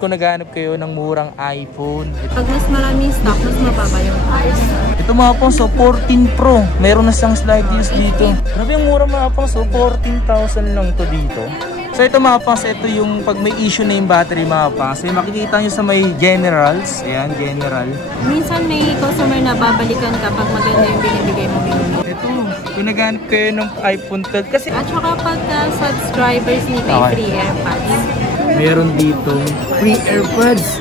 Kung naghahanap kayo ng murang iPhone, pag mas maraming stock, mas mababa yung price. Ito mga pang, so 14 Pro. Meron na siyang slide use dito. Grabe yung mura mga pang, so 14,000 lang to dito. So ito mga pangs, ito yung pag may issue na yung battery mga pangs. So makikita nyo sa may generals. Ayan, general. Minsan may customer na babalikan kapag maganda yung binibigay mo. Ito, kung naghanap kayo ng iPhone 12 kasi... At saka pagka subscribers ni may free AirPods. Meron dito free AirPods.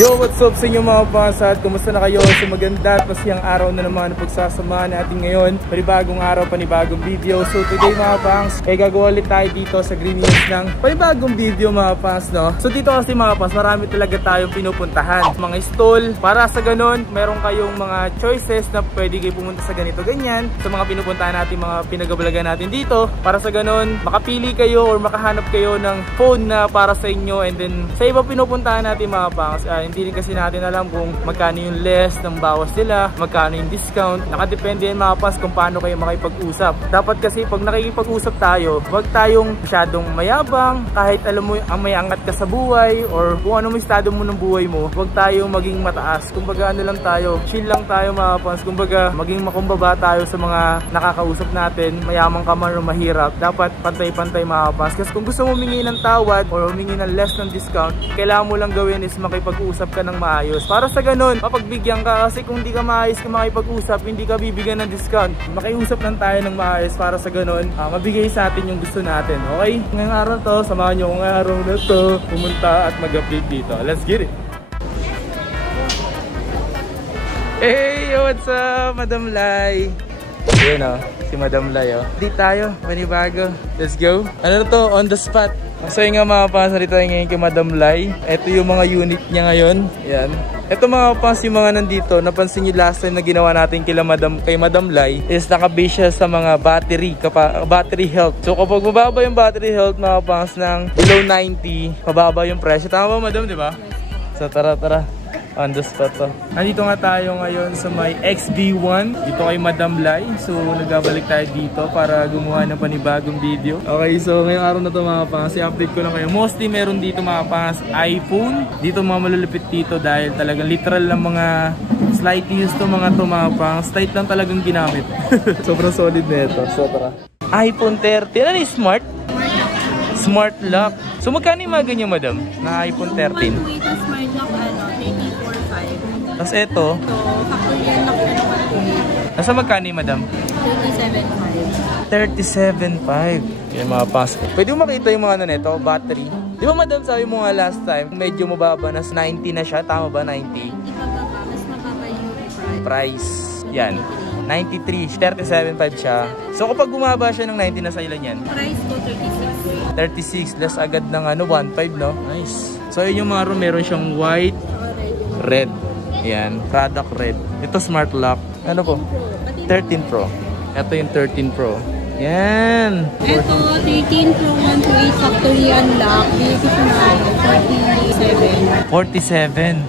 Yo, what's up sa inyo mga pasad? Kumusta na kayo? So maganda at masiyang araw na naman ang pagsasamahan natin ngayon. Panibagong araw, panibagong video. So today mga pangs, gagawa ulit tayo dito sa Green News ng panibagong video mga pangs, no? So dito kasi mga pangs, marami talaga tayong pinupuntahan. Mga stall, para sa ganun, meron kayong mga choices na pwede kayo pumunta sa ganito, ganyan. Sa mga pinupuntahan natin, mga pinagabalagan natin dito. Para sa ganun, makapili kayo or makahanap kayo ng phone na para sa inyo. And then, sa iba pinupuntahan natin mga pangs, hindi rin kasi natin alam kung magkano yung less ng bawas nila, magkano yung discount. Nakadepende yan mga pas kung paano kayo makipag-usap. Dapat kasi pag nakikipag-usap tayo, huwag tayong masyadong mayabang. Kahit alam mo ang may angat ka sa buhay or kung ano may estado mo ng buhay mo, huwag tayong maging mataas. Kumbaga ano lang tayo, chill lang tayo mga pas. Kumbaga maging makumbaba tayo sa mga nakakausap natin, mayaman ka man o mahirap. Dapat pantay-pantay mga pas. Kasi kung gusto mo humingi ng tawad or humingi ng less ng discount, kailangan mo lang gawin is makipag-usap ka ng maayos. Para sa ganun, mapagbigyan ka kasi kung hindi ka maayos ka makipag-usap, hindi ka bibigyan ng discount. Makiusap lang tayo ng maayos para sa ganun, mabigay sa atin yung gusto natin. Okay? Ngayong araw to, samahan nyo ngayong araw na to, pumunta at mag-update dito. Let's get it! Hey! What's up, Madam Lai? Yun o, si Madam Lai o. Di tayo, panibago. Let's go. Ano to? On the spot. So yung nga mga pangas, narito tayo ngayon kay Madam Lai. Ito yung mga unit niya ngayon. Yan. Ito mga pangas, yung mga nandito, napansin nyo last time na ginawa natin kay Madam Lai is nakabase siya sa mga battery health. So kapag mababa yung battery health mga pangas ng below 90, mababa yung presyo. Tama ba Madam, di ba? So tara. On the spot to. Nandito nga tayo ngayon sa may XB1 dito kay Madam Lai. So nagbabalik tayo dito para gumawa ng panibagong video. Okay, so ngayong araw na to mga pangas, i-update ko lang kayo. Mostly meron dito mga pangas iPhone. Dito mga malulupit dito dahil talagang literal lang mga slight use to mga pangas. Slight lang talagang ginamit. Sobrang solid na ito. So tara. iPhone 13. Ano yung smart? Smart lock. So magkano yung mga ganyan Madam na iPhone 13? Smart lock tapos ito, so, factory unlock na naman. nasa magkano Madam? 37.5. 37.5. Yan mga pas. Pwede mo makita yung mga ano nito, battery. Di ba Madam, sabi mo nga last time, medyo mababa na 90 na siya. Tama ba? 90? Mas mababa yung price. Yan. 93. 37.5 siya. So kapag bumaba siya ng 90 na sa ilan yan? Price ko 36. 36. Less agad ng ano, 1.5 no? Nice. So yun yung mga meron siyang white, red. Yan, product red. Ito smart lock. Ano po? 13 Pro. Ito yung 13 Pro. Yan. Ito 13 Pro 128 factory unlock. Bigay ko na 47.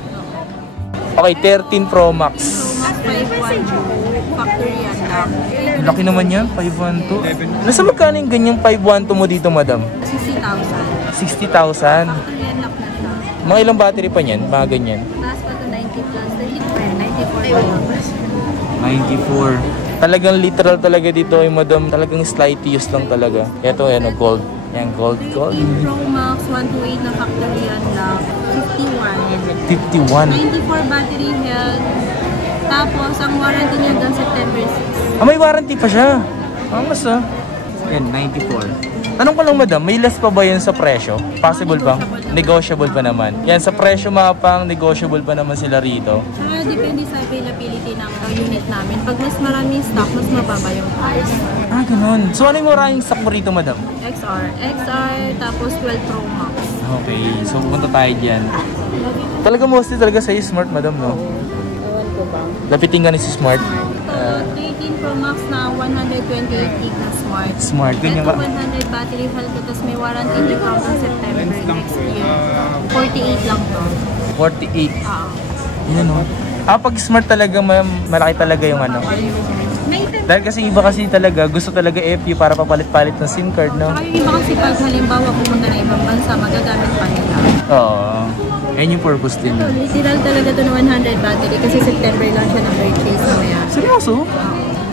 Okay, 13 Pro Max. Max 512 factory unlock. Laki naman yan, 512. Nasa magkano yung ganyang 512 mo dito, Madam? 60,000. 60,000. Factory unlock na siya. Mga ilang battery pa niyan? Mga ganyan? Plus pa to 90 plus. 94. Talagang literal talaga dito ay Madam. Talagang slight use lang talaga. Ito, ano, gold. Yan, gold. Pro Max 128 na factory unlock. 51. 94 battery health. Tapos, ang warranty niya hanggang September 6. May warranty pa siya. Mas yan, 94. Tanong ko lang Madam, may less pa ba yan sa presyo? Possible ba? Negotiable pa naman. Yan, sa presyo mga pang, negotiable pa naman sila rito. Depende sa availability ng unit namin. Pag mas maraming stock, mas mababa yung price. Ganun. So ano yung maraming stock mo rito Madam? XR, tapos 12 Pro Max. Okay, so pupunta tayo dyan. Talaga mostly talaga sa'yo smart Madam, no? Ewan ko ba? Lapitin ka ni si Smart. 13 Pro Max na 128 gig na smart. Smart, ganyan Ito ka. 100 battery health ko, tapos may warranty niya hanggang September next year. 48 lang to. 48. Yan o. Pag smart talaga, malaki talaga yung ano. Dahil kasi iba kasi talaga, gusto talaga FU para papalit-palit ng SIM card, no? Saka yung iba kasi pag halimbawa pumunta na ibang bansa, magagamit pa nila. Oo. Yan yung purpose din. Ito, literal talaga ito na 100 battery kasi September lang siya na-purchase na maya. Seryoso?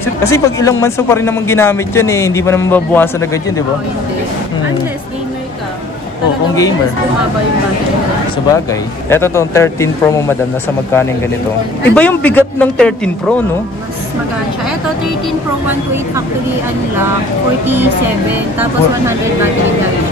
Kasi pag ilang months pa rin naman ginamit yun eh, hindi pa naman babawasan agad yun, di ba? Hindi. Unless gamer ka. Kung gamer. Bumaba yung battery nila. Sa bagay. Ito tong 13 Pro mo, madam, nasa magkano yung ganito. Iba yung bigat ng 13 Pro, no? Mas magaan siya. Ito, 13 Pro 128 factory unlock, 47, tapos 100 battery life.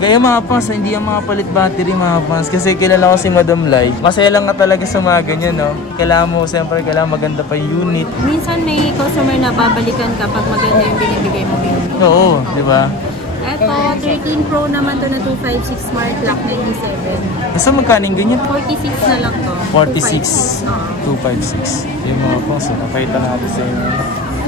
Kaya mga pans, hindi yung mga palit battery mga pans. Kasi kilala ko si Madam Lai. Masaya lang nga talaga sa mga ganyan, no? Kailangan mo, siyempre, kailangan maganda pa yung unit. Minsan may customer na babalikan ka pag maganda yung binibigay mo unit. Oo, di ba? Ito, 13 Pro naman to na 256 Smart Lock 97. Nasa magkano yung ganyan? 46 na lang to. 46. 256. Yung mga pans, nakita natin sa inyo.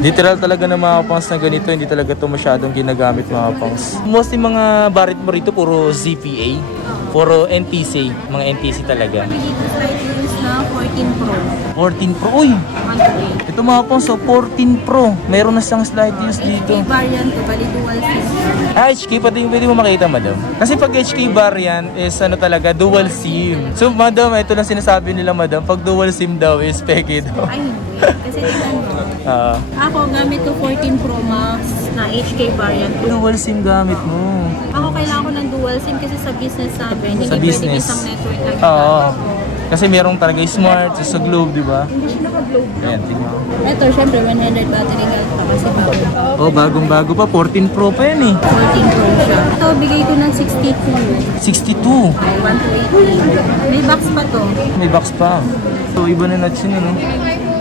Literal talaga ng mga pans na ganito, hindi talaga ito masyadong ginagamit mga pans. Mostly mga barit mo rito, puro ZPA. Puro NTC, mga NTC talaga. Dito slight use na 14 Pro. 14 Pro, uy! 128. Ito mga pans, so 14 Pro. Mayroon na siyang slide use dito. HK variant to, bali dual SIM. HK, pati yung pwede mo makita, madam. Kasi pag HK variant is ano talaga, dual SIM. So, madam, ito lang sinasabi nila, madam. Pag dual SIM daw is peke daw. Ay, hindi. Kasi tingnan mo. Ako, gamit to 14 Pro Max na HK variant. Dual SIM gamit mo. Ako, kailangan ko ng dual SIM kasi sa business namin. Sa Hindi business. pwedeng isang network lang. Oo. Kasi merong talaga smart, sa Globe, di ba? Hindi siya naka-globe. Ayan, tingnan. Ito, syempre, 100 battery health pa kasi bago. Oh, bagong-bago pa. 14 Pro pa yan eh. 14 Pro siya. Ito, bigay ko ng 62. 62. Ay, 128. May box pa to. May box pa. So, iba na nuts yun, ano?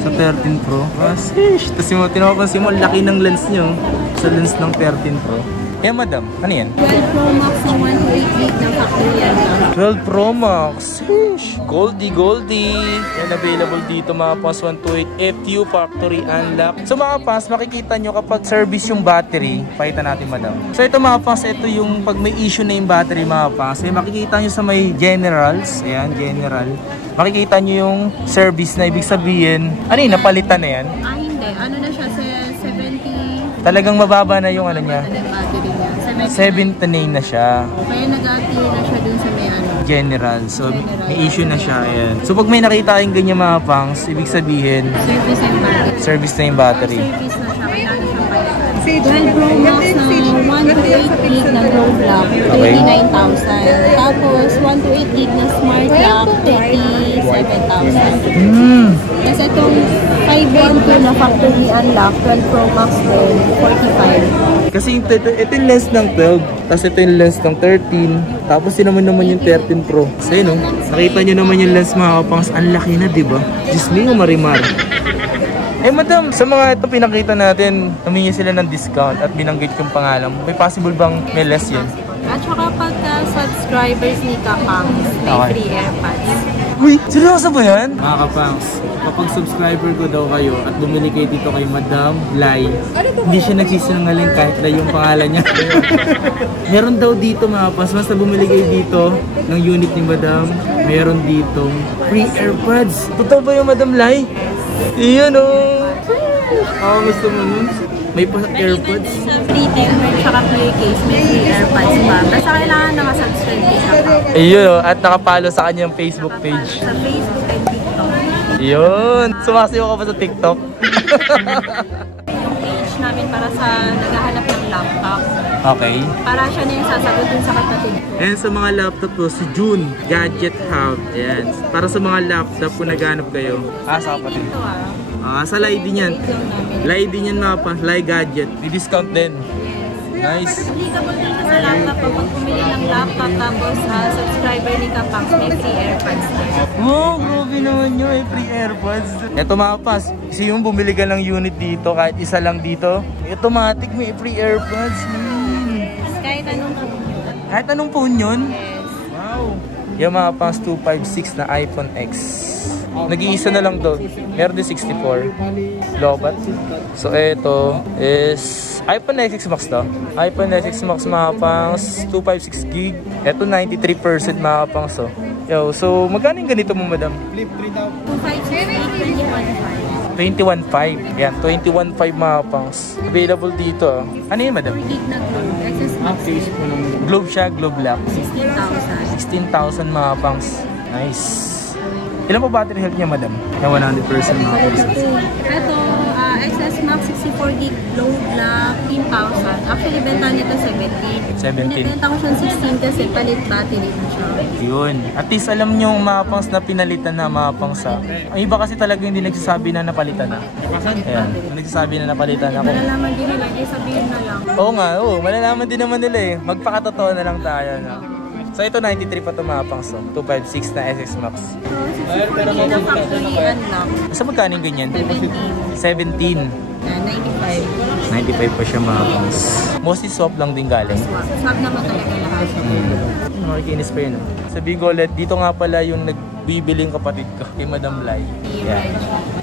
Sa 13 Pro. Sheesh! Tapos yung tinawapansin mo, laki ng lens nyo. Sa lens ng 13 Pro. Eh, madam, ano yan? 12 Pro Max na 128 gig na factory unlock. 12 Pro Max. Sheesh! Goldie. Yan available dito mga pas 128 FTU factory unlock. So mga pas, makikita nyo kapag service yung battery. Pakita natin, madam. So ito mga pas, ito yung pag may issue na yung battery mga pas. Eh, makikita nyo sa may generals. Ayan, general. Makikita nyo yung service na ibig sabihin. Ano yun? Napalitan na yan? Hindi. Ano na siya? 70. Talagang mababa na yung ano niya. Ano yung battery niya? 79 na siya. Kaya nag-active na siya dun sa may ano. General. So, may issue na siya. Ayan. So, pag may nakita kayong ganyan mga pangs, ibig sabihin, Service and battery. service na yung battery. Service na siya. Kailangan siyang palitan. 12 Pro Max na 128 gig na Globe Lock. 39,000. Tapos, 128 gig na Smart Lock. 37,000. Kasi itong 512 na factory unlock, 12 Pro Max din, 45. Kasi ito yung lens ng 12, tapos ito yung lens ng 13, tapos yun naman yung 13 Pro. So yun, nakita nyo naman yung lens mga kapangs, ang laki na, diba? Diyos mo, marimar. Eh madam, sa mga ito pinakita natin, humingi sila ng discount at binanggit yung pangalan. May possible bang may less yun? At saka pagka subscribers ni Kapangs, may Okay. free AirPods. Uy, seryoso ba yan? Mga kapangs, kapag subscriber ko daw kayo at bumili kayo dito kay Madam Lai, hindi siya nagsisinungaling kahit na yung pangalan niya. Meron daw dito mga kapangs, basta bumili kayo dito ng unit ni Madam, meron dito free AirPods. Totoo ba yung Madam Lai? Iyan o. Gusto mo nun? May pa-AirPods? Sa free timer tsaka clear case, may free AirPods pa. Basta kailangan nakasubscribe kayo sa Kapangs. Ayun, at nakapalo sa kanyang Facebook page. Sa Facebook and TikTok. Yun, sumasiyo ka pa sa TikTok. Yung page namin para sa naghahanap ng laptop. Okay. Para siya na yung sasagutin sa kapatid ko. And sa mga laptop po, si June Gadget Hub. Ayan. Para sa mga laptop kung naghanap kayo. Sa kapatid. Dito Sa Lai din yan. Ito namin. Lai din yan mga pa. Lai Gadget. May discount din. Nice. Applicable din sa laptop kapag pumili ng laptop tapos subscriber ni Kapangs may free AirPods na. Oh, grabe naman nyo. May free AirPods. Ito mga pas. Kasi yung bumili ka ng unit dito, kahit isa lang dito, automatic may free AirPods. Kahit anong phone yun. Kahit anong phone yun? Yes. Wow. Yung mga pang 256 na iPhone X. Nag-iisa na lang doon. Meron din 64. Lobat. So, ito is iPhone SX Max to. iPhone SX Max mga pang 256 gig. Ito 93% mga pang so. Yo, so magkano yung ganito mo, madam? Flip 3,000. 21.5. 21.5. Yan, 21.5 mga pangs. Available dito. Ano yun, madam? 4 gig na Globe. XS Max Face po ng Globe siya, Globe lock. 16,000. 16,000 mga pangs. Nice. Ilan po battery health niya, madam? Na 100% mga pangs. Ito, XS Max 64 gig Globe lock, 15,000. Actually, benta nito 17. 17. Binibenta ko siyang 16 kasi palit battery na siya. Yun. At least alam nyo yung mga pangs na pinalitan na mga pangs. Ang iba kasi talaga hindi nagsasabi na napalitan na. Ayan. Nagsasabi na napalitan na. Malalaman din nila, eh sabihin na lang. Oo nga, oo. Malalaman din naman nila eh. Magpakatotoo na lang tayo. No? So ito 93 pa ito mga pangs. 256 na SX Max. So, 64 gig na factory unlock. Sa magkano yung ganyan? 17. 17. 95. 95 pa siya mga pangs. Mostly swap lang din galing. Swap naman talaga lahat. Makikinis pa yun. Sa Bigolet, dito nga pala yung nagbibiling kapatid ko kay Madam Lai.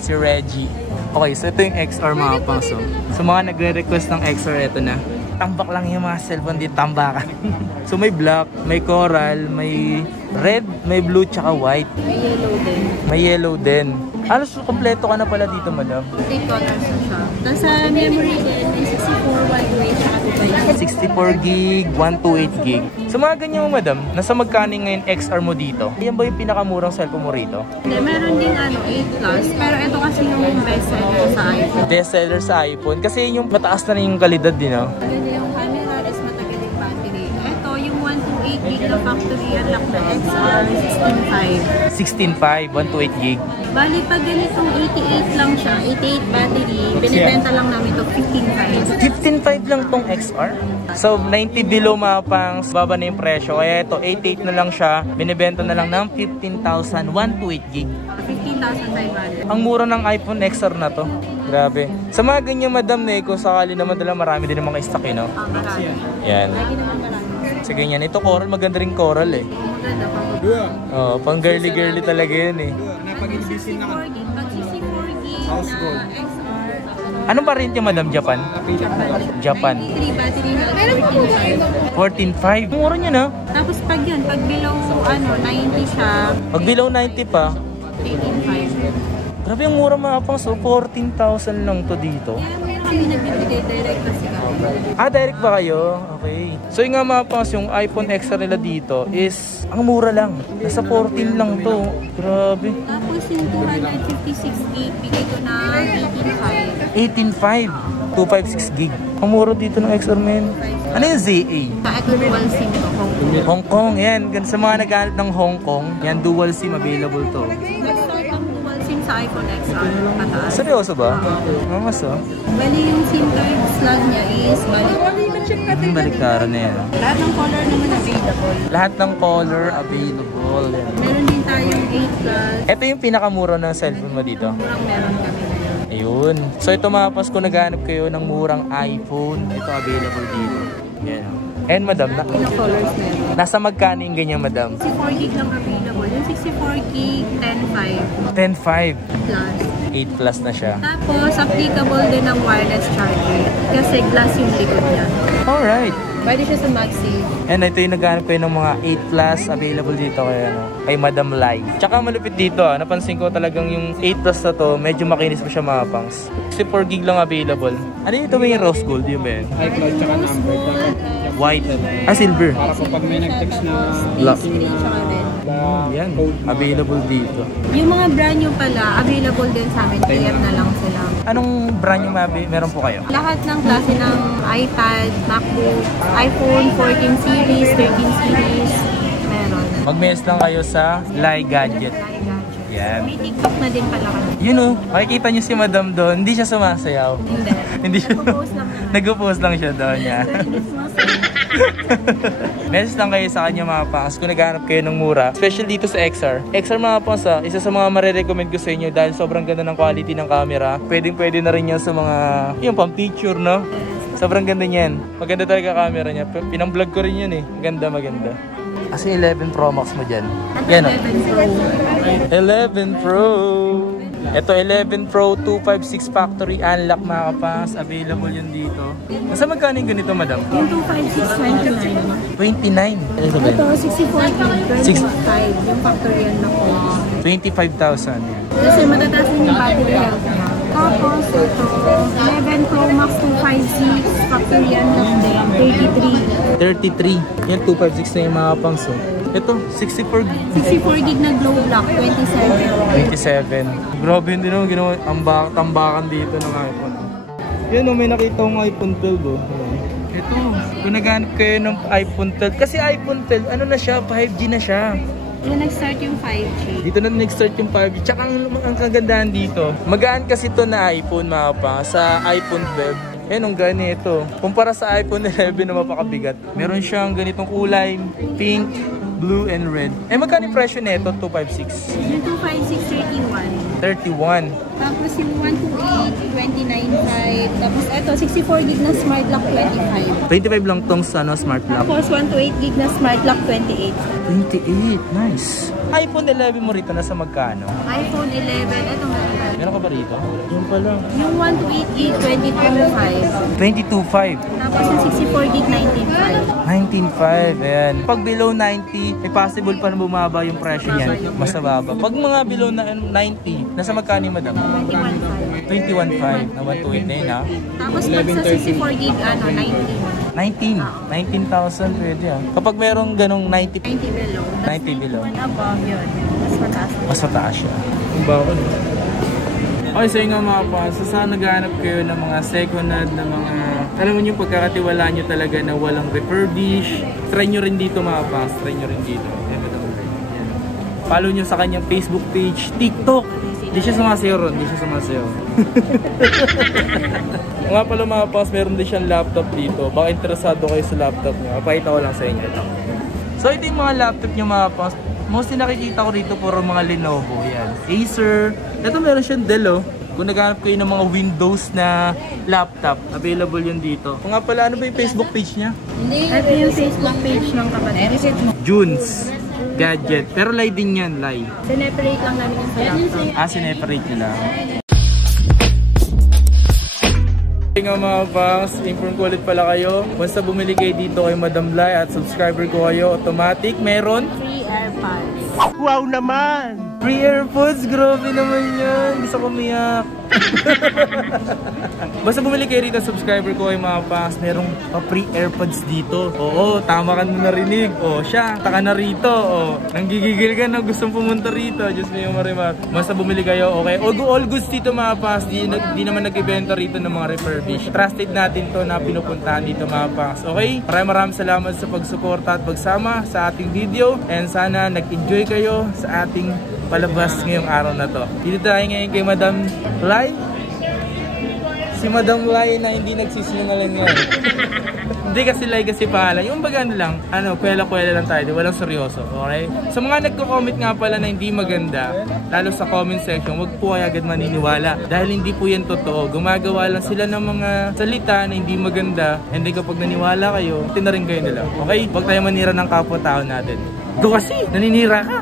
Si Reggie. Okay, so ito yung XR mga pangs. So mga nagre-request ng XR, ito na. Tambak lang yung mga cellphone dito, tambakan. So may black, may coral, may red, may blue, tsaka white. May yellow din. May yellow din. Alos, kompleto ka na pala dito, madam. 3 colors na siya. Tapos sa memory din, may 64 wide range tsaka 64 gig, 128 gig. So mga ganyan mo, madam, nasa magkano ngayon XR mo dito? Yan ba yung pinakamurang cellphone mo rito? Hindi, meron din 8 plus. Pero ito kasi yung best seller sa iPhone. Best seller sa iPhone. Kasi yung mataas na yung kalidad din, no? Maganda yung camera, is matagal yung battery. Ito, yung 128 gig na factory unlock na XR, 16.5. 16.5, 128 gig. Bali, pag ganitong 88 lang siya, 88 battery, binibenta lang namin ito 15.5. 15.5 lang tong XR. So 90 below mga pangs, baba na yung presyo. Kaya ito 88 na lang siya, binibenta na lang ng 15,000, 128 gig. 15,500. Ang mura ng iPhone XR na to. Grabe. Sa mga ganyan, madam, na kung sakali naman dala, marami din ng mga stock, no? Marami. Yan. Lagi naman marami. Sa ganyan, ito coral, maganda rin coral eh. Maganda pa. Oh, pang girly girly talaga yun eh. Napag-inbisin na 64 gig, pag 64 gig House na gold. XR. Anong variant niya, madam? Japan? Japan. 93 battery na 14.5. Mura niya, no? Tapos pag yun, pag below 90 siya, Pag below 90 pa, 18.5. grabe yung mura mga pang. So 14,000 lang to dito. Kami nagbibigay direct kasi kami. Ah, direct ba kayo? Okay. So yung nga mga pangs, yung iPhone XR nila dito is, ang mura lang. Nasa 14 lang to. Grabe. Tapos yung 256 gig, bigay ko na 18.5. 256 gig. Ang mura dito ng XR, men. Ano yung ZA? 18.5. Ito dual SIM to. Hong Kong, yan. Sa mga naghahanap ng Hong Kong, yan, dual SIM available to. Nag-start ang dual SIM sa iPhone XR. Pataas. Seryoso ba? Mas oh. Bali yung SIM card slot niya is Ang baliktaran na yan. lahat ng color naman available. Lahat ng color available. Yan. Meron din tayong 8 plus. Ito yung pinakamura ng cellphone mo dito. Murang meron kami ngayon. Ayun. So ito mga pas, kung naghahanap kayo ng murang iPhone, ito available dito. Yan. And madam, Ilang colors meron? nasa magkano yung ganyan, madam? 64 gig lang available. Yung 64 gig, 10.5 10.5. plus. 8 plus na siya. Tapos, applicable din ng wireless charger. Kasi glass yung likod niya. Alright. Pwede siya sa MagSafe. And ito yung naghahanap kayo ng mga 8 plus available dito kay, kay Madam Lai. Tsaka malupit dito, napansin ko talagang yung 8 plus na to, medyo makinis pa siya mga pangs. 64 gig lang available. Ano yung ito ba yung rose gold? Yun ba yun? iCloud tsaka number. White. Ah, silver. Para po pag may nag-text na Black. Tsaka red. Yan. Available dito. Yung mga brand new pala, available din sa amin. PM na lang sila. Anong brand yung meron po kayo? Lahat ng klase ng iPad, MacBook, iPhone 14 series, 13 series, meron. Mag-mess lang kayo sa Lai Gadget. Yan. May TikTok na din pala kami. Yun o, makikita nyo si Madam doon, hindi siya sumasayaw. Hindi. Hindi siya. Nag-post lang naman. Nag-post lang siya doon niya. Message lang kayo sa kanya mga pangs kung naghahanap kayo ng mura. Especially dito sa XR. XR mga pangs isa sa mga marirecommend ko sa inyo dahil sobrang ganda ng quality ng camera. Pwede na rin yan sa mga, yung pang picture, no? Sobrang ganda niyan. Maganda talaga camera niya. Pinang-vlog ko rin yun eh. Maganda. Kasi 11 Pro Max mo dyan. Yan o. 11 Pro. Ito 11 Pro 256 factory unlock mga kapangs. Available yun dito. Nasa magkano yung ganito, madam? Yung 256, 29. Ito, 64 25. Yung factory unlock ko. 25,000. Kasi matataas din yung battery health. Tapos ito, 11 Pro Max 256 factory unlock din. 33. Yan 256 na yung mga kapangs. Ito 64 gig na glow block, 27. Grabe hindi naman ginawa tambakan dito ng iPhone. Yan may nakita akong iPhone 12 oh. Ito, kung naghanap kayo ng iPhone 12. Kasi iPhone 12, ano na siya, 5G na siya. Dito nag-start yung 5G. Dito na nag-start yung 5G. Tsaka ang kagandahan dito, magaan kasi ito na iPhone mga pa sa iPhone 12. Yan ang ganito. Kumpara sa iPhone 11 na mapakabigat. Meron siyang ganitong kulay, pink, blue, and red. Magkano yung presyo nito? 256? Yung 256, 31. 31. Tapos yung 128, 29.5. Tapos ito, 64 gig na smart lock, 25. 25 lang tong smart lock. Tapos 128 gig na smart lock, 28. 28, nice. iPhone 11 mo rito nasa magkano? iPhone 11, ito meron. Meron ka ba rito? Yung pala. Yung 128 gig, 22.5. 22.5. Tapos yung 64 gig, 19.5. 19.5, ayan. Pag below 90, possible pa na bumaba yung presyo niyan. Mas nababa. Pag mga below na 90, nasa magkano madam? 21.5. 21.5 na 128 na yun ha. Tapos pag sa 64 gig, 19. 19,000 pwede ah. Kapag merong ganong 90 90 below. 90 below. Above yun. Mas mataas. Mas mataas siya. Ang bawal. Okay, so yung nga mga pa, so saan naghahanap kayo ng mga second hand na mga, alam mo yung pagkakatiwalaan nyo talaga na walang refurbish, try nyo rin dito mga pa, try nyo rin dito. Yan. Follow nyo sa kanyang Facebook page, TikTok. Hindi siya sumasayaw ron, hindi siya sumasayaw. Nga pala mga pas, meron din siyang laptop dito. Baka interesado kayo sa laptop niya. Papakita ko lang sa inyo. So ito yung mga laptop niya mga pas. Mostly nakikita ko dito puro mga Lenovo. Yan. Acer. Ito meron siyang Dell oh. Kung naghanap kayo ng mga Windows na laptop, available yun dito. Kung nga pala, ano ba yung Facebook page niya? Ito yung Facebook page ng kapatid. Junes Gadget. Pero lie din yan, lie. Sineperate lang namin yung sa laptop. Sineperate nila. Nga mga bangs, inform ko ulit pala kayo. Basta bumili kayo dito kay Madam Lai at subscriber ko kayo, automatic meron Free AirPods. Wow naman! Free AirPods, grabe naman yan. Gusto ko umiyak. Basta bumili kayo rito, subscriber ko kayo mga bangs, merong free AirPods dito. Oo, tama ka na narinig. O siya, taka na rito. O, nanggigigil ka na gustong pumunta rito. Just may marimak. Basta bumili kayo, okay. All goods dito mga bangs. Di naman nag-ibenta rito ng mga refurbish. Trusted natin to na pinupuntahan dito mga bangs. Okay? Maraming salamat sa pagsuporta at pagsama sa ating video. And sana nag-enjoy kayo sa ating palabas ngayong araw na to. Dito tayo ngayon kay Madam Lai. Si Madam Lai na hindi nagsisinungaling ngayon. Hindi kasi Lai kasi pangalan. Yung baga lang, kwela-kwela lang tayo. Walang seryoso. Okay? Sa mga nagko-comment nga pala na hindi maganda, lalo sa comment section, wag po kayo agad maniniwala. Dahil hindi po yan totoo. Gumagawa lang sila ng mga salita na hindi maganda. And then kapag naniwala kayo, tinarin kayo nila. Okay? Wag tayo manira ng kapwa-tao natin. Go kasi! Naninira ka!